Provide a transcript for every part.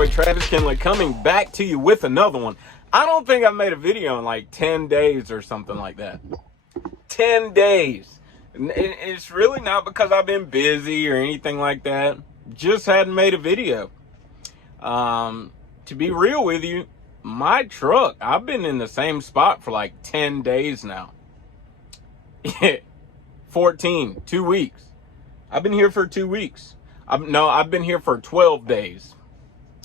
boy Travis Kinley coming back to you with another one. I don't think I've made a video in like 10 days or something like that. 10 days. It's really not because I've been busy or anything like that. Just hadn't made a video. To be real with you, my truck, I've been in the same spot for like 10 days now. 14, 2 weeks. I've been here for 2 weeks. I've been here for 12 days.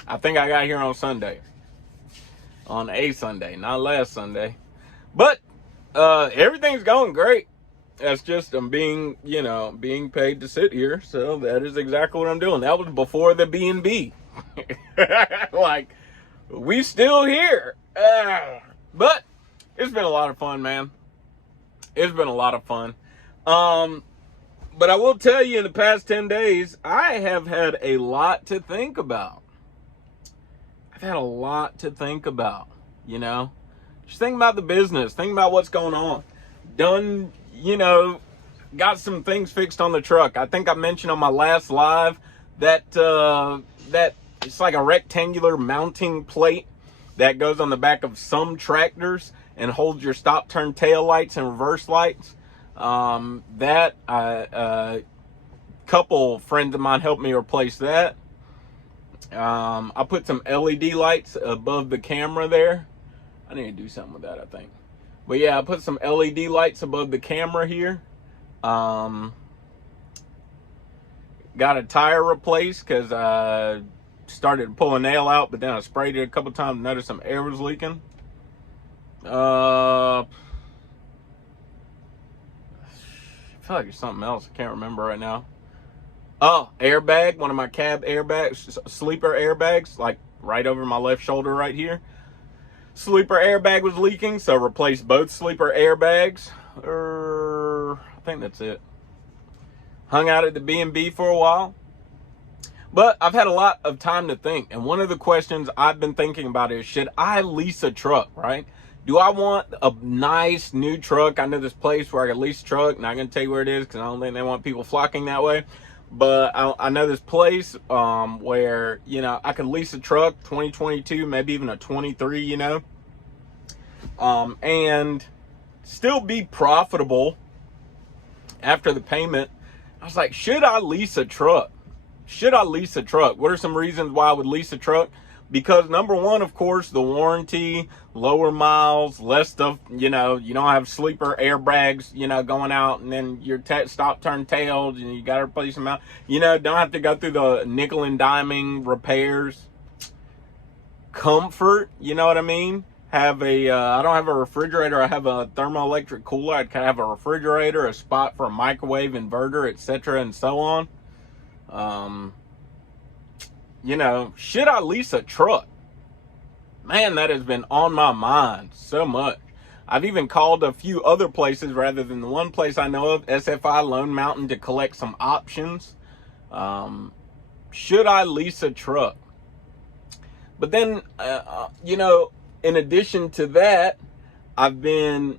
I think I got here on Sunday. On a Sunday, not last Sunday. But everything's going great. That's just I'm being paid to sit here. So that is exactly what I'm doing. That was before the B&B. Like, we still here. But it's been a lot of fun, man. It's been a lot of fun. But I will tell you, in the past 10 days, I have had a lot to think about. I've had a lot to think about, Just think about the business. Think about what's going on. Done, got some things fixed on the truck. I think I mentioned on my last live that it's like a rectangular mounting plate that goes on the back of some tractors and holds your stop, turn, tail lights and reverse lights. Couple friends of mine helped me replace that. I put some LED lights above the camera there. I need to do something with that, I think. But yeah, I put some LED lights above the camera here. Got a tire replaced because I started to pull a nail out, but then I sprayed it a couple times and noticed some air was leaking. I feel like it's something else. I can't remember right now. Oh, airbag. One of my cab airbags, sleeper airbags, like right over my left shoulder right here. Sleeper airbag was leaking, so replaced both sleeper airbags. I think that's it. Hung out at the B&B for a while. But I've had a lot of time to think. And one of the questions I've been thinking about is, should I lease a truck, right? Do I want a nice new truck? I know this place where I can lease a truck. Not going to tell you where it is because I don't think they want people flocking that way. But I know this place where, I could lease a truck, 2022, maybe even a 23, and still be profitable after the payment. I was like, should I lease a truck? Should I lease a truck? What are some reasons why I would lease a truck? Because number one, of course, the warranty, lower miles, less stuff, you don't have sleeper airbags, going out and then your stop, turn, tails, and you got to replace them out. Don't have to go through the nickel and diming repairs. Comfort, you know what I mean? I don't have a refrigerator. I have a thermoelectric cooler. I have a refrigerator, a spot for a microwave, inverter, etc., and so on. Should I lease a truck? Man, that has been on my mind so much. I've even called a few other places rather than the one place I know of, SFI Lone Mountain, to collect some options. Should I lease a truck? But then, in addition to that, I've been,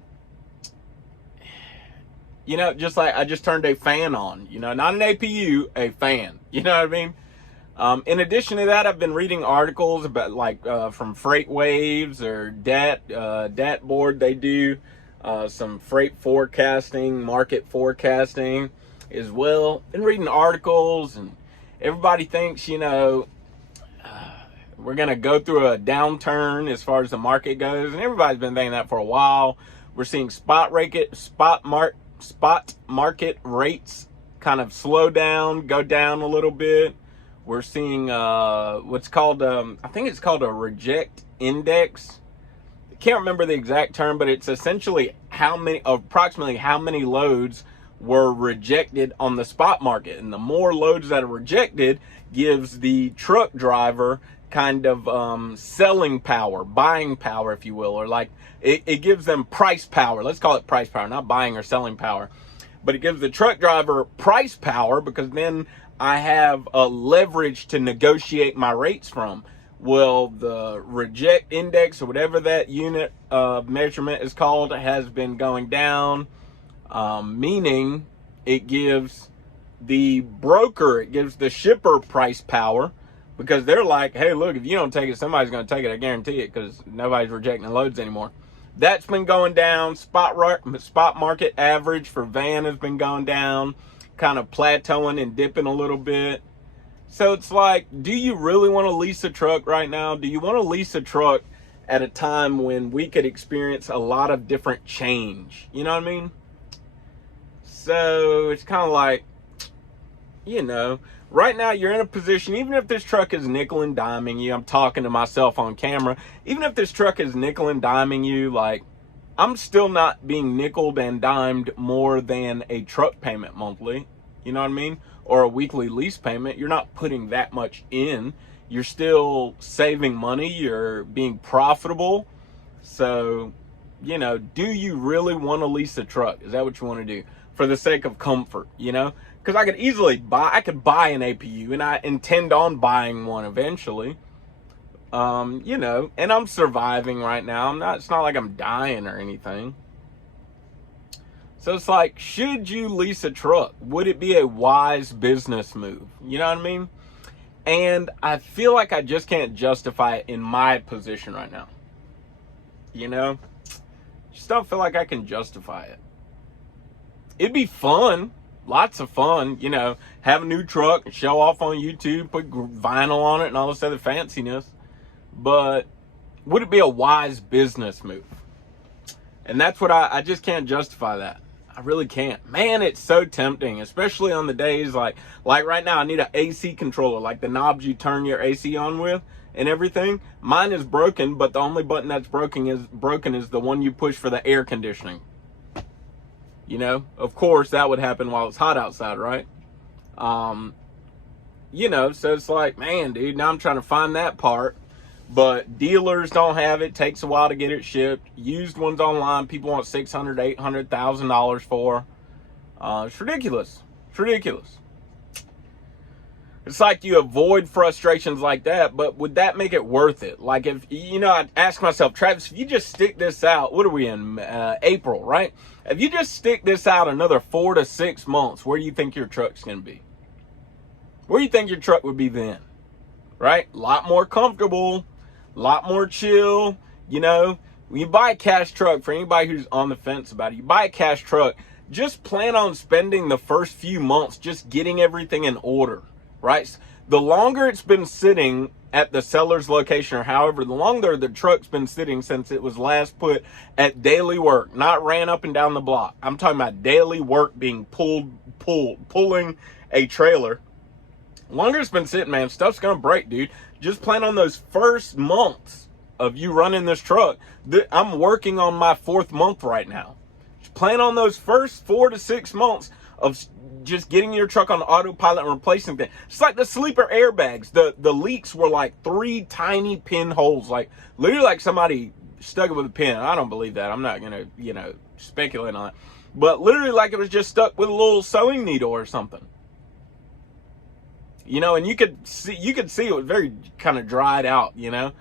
just like I just turned a fan on, not an APU, a fan, you know what I mean? In addition to that, I've been reading articles about from Freight Waves or DAT board. They do some freight forecasting, market forecasting as well. Been reading articles, and everybody thinks, we're going to go through a downturn as far as the market goes. And everybody's been thinking that for a while. We're seeing spot market rates kind of slow down, go down a little bit. We're seeing what's called, I think it's called a reject index. I can't remember the exact term, but it's essentially approximately how many loads were rejected on the spot market. And the more loads that are rejected gives the truck driver kind of selling power, buying power, if you will, or like it gives them price power. Let's call it price power, not buying or selling power. But it gives the truck driver price power because then I have a leverage to negotiate my rates from. Well, the reject index or whatever that unit of measurement is called has been going down, meaning it gives the broker, it gives the shipper price power, because they're like, hey, look, if you don't take it, somebody's going to take it. I guarantee it, because nobody's rejecting loads anymore. That's been going down. Spot market average for van has been going down, kind of plateauing and dipping a little bit. So it's like, do you really want to lease a truck right now? Do you want to lease a truck at a time when we could experience a lot of different change? You know what I mean? So it's kind of like, you know, right now you're in a position, even if this truck is nickel and diming you, I'm talking to myself on camera, even if this truck is nickel and diming you, like, I'm still not being nickeled and dimed more than a truck payment monthly, you know what I mean? Or a weekly lease payment. You're not putting that much in. You're still saving money. You're being profitable. So, you know, do you really want to lease a truck? Is that what you want to do? For the sake of comfort, you know? Because I could easily buy an APU, and I intend on buying one eventually. You know, and I'm surviving right now. It's not like I'm dying or anything. So it's like, should you lease a truck? Would it be a wise business move? You know what I mean? And I feel like I just can't justify it in my position right now. You know? Just don't feel like I can justify it. It'd be fun. Lots of fun, you know, have a new truck and show off on YouTube, put vinyl on it and all this other fanciness. But would it be a wise business move? And that's what I just can't justify that. I really can't. Man, it's so tempting, especially on the days like right now, I need an AC controller, like the knobs you turn your AC on with and everything. Mine is broken, but the only button that's broken is the one you push for the air conditioning. You know, of course, that would happen while it's hot outside, right? You know, so it's like, man, dude, now I'm trying to find that part. But dealers don't have it. Takes a while to get it shipped. Used ones online, people want $600,000, $800,000 for. It's ridiculous. It's ridiculous. It's like you avoid frustrations like that, but would that make it worth it? Like, if, you know, I ask myself, Travis, if you just stick this out, what are we in? April, right? If you just stick this out another 4 to 6 months, where do you think your truck's going to be? Where do you think your truck would be then? Right? A lot more comfortable, a lot more chill. You know, when you buy a cash truck, for anybody who's on the fence about it, you buy a cash truck, just plan on spending the first few months just getting everything in order. Right? The longer it's been sitting at the seller's location, or however, the longer the truck's been sitting since it was last put at daily work, not ran up and down the block. I'm talking about daily work being pulling a trailer. Longer it's been sitting, man, stuff's gonna break, dude. Just plan on those first months of you running this truck. I'm working on my 4th month right now. Just plan on those first 4 to 6 months of just getting your truck on autopilot and replacing things. It's like the sleeper airbags. The leaks were like 3 tiny pinholes, like literally like somebody stuck it with a pin. I don't believe that. I'm not gonna, you know, speculate on it. But literally like it was just stuck with a little sewing needle or something. You know, and you could see it was very kind of dried out, you know,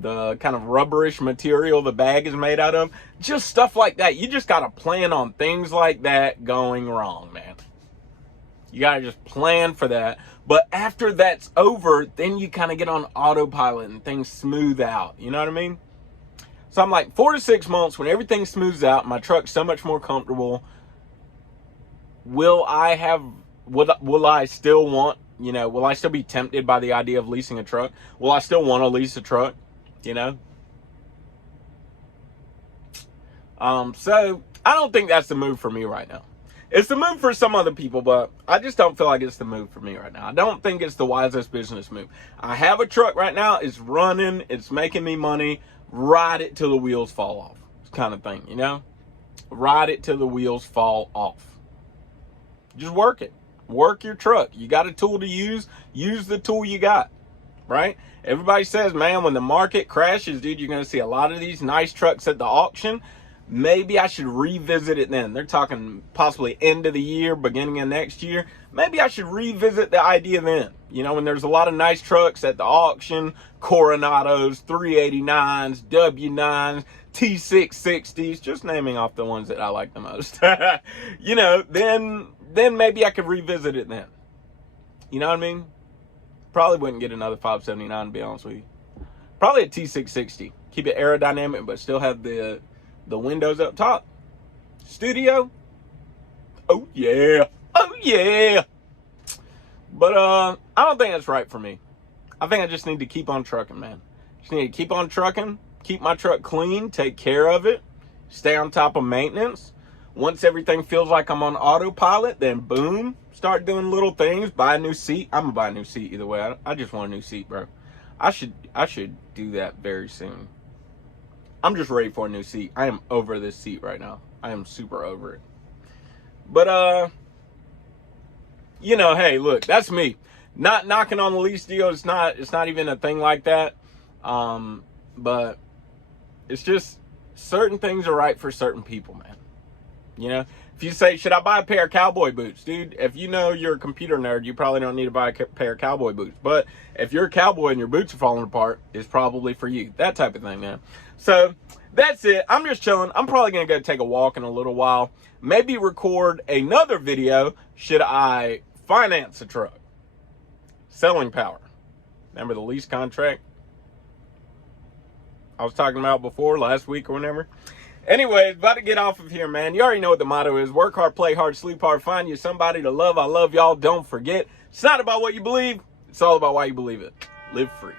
the kind of rubberish material the bag is made out of. Just stuff like that. You just got to plan on things like that going wrong, man. You got to just plan for that. But after that's over, then you kind of get on autopilot and things smooth out. You know what I mean? So I'm like 4 to 6 months when everything smooths out, my truck's so much more comfortable. Will I still want, you know, will I still be tempted by the idea of leasing a truck? Will I still want to lease a truck? You know? So I don't think that's the move for me right now. It's the move for some other people, but I just don't feel like it's the move for me right now. I don't think it's the wisest business move. I have a truck right now. It's running. It's making me money. Ride it till the wheels fall off. Kind of thing, you know? Ride it till the wheels fall off. Just work it. Work your truck. You got a tool to use. Use the tool you got, right? Everybody says, man, when the market crashes, dude, you're going to see a lot of these nice trucks at the auction. Maybe I should revisit it then. They're talking possibly end of the year, beginning of next year. Maybe I should revisit the idea then. You know, when there's a lot of nice trucks at the auction, Coronados, 389s, W9s, T660s, just naming off the ones that I like the most. You know, then maybe I could revisit it then. You know what I mean? Probably wouldn't get another 579 to be honest with you. Probably a T660. Keep it aerodynamic, but still have the windows up top. Studio. Oh yeah. Oh yeah. But I don't think that's right for me. I think I just need to keep on trucking, man. Just need to keep on trucking, keep my truck clean, take care of it, stay on top of maintenance. Once everything feels like I'm on autopilot, then boom, start doing little things, buy a new seat. I'm gonna buy a new seat either way. I just want a new seat, bro. I should do that very soon. I'm just ready for a new seat. I am over this seat right now. I am super over it. But you know, hey, look, that's me. Not knocking on the lease deal. It's not even a thing like that. But it's just certain things are right for certain people, man. You know, if you say, should I buy a pair of cowboy boots? Dude, if you know you're a computer nerd, you probably don't need to buy a pair of cowboy boots. But if you're a cowboy and your boots are falling apart, it's probably for you. That type of thing, man. So that's it. I'm just chilling. I'm probably going to go take a walk in a little while. Maybe record another video should I finance a truck. Selling power. Remember the lease contract I was talking about before, last week or whenever? Anyways, about to get off of here, man. You already know what the motto is. Work hard, play hard, sleep hard, find you somebody to love. I love y'all. Don't forget, it's not about what you believe. It's all about why you believe it. Live free.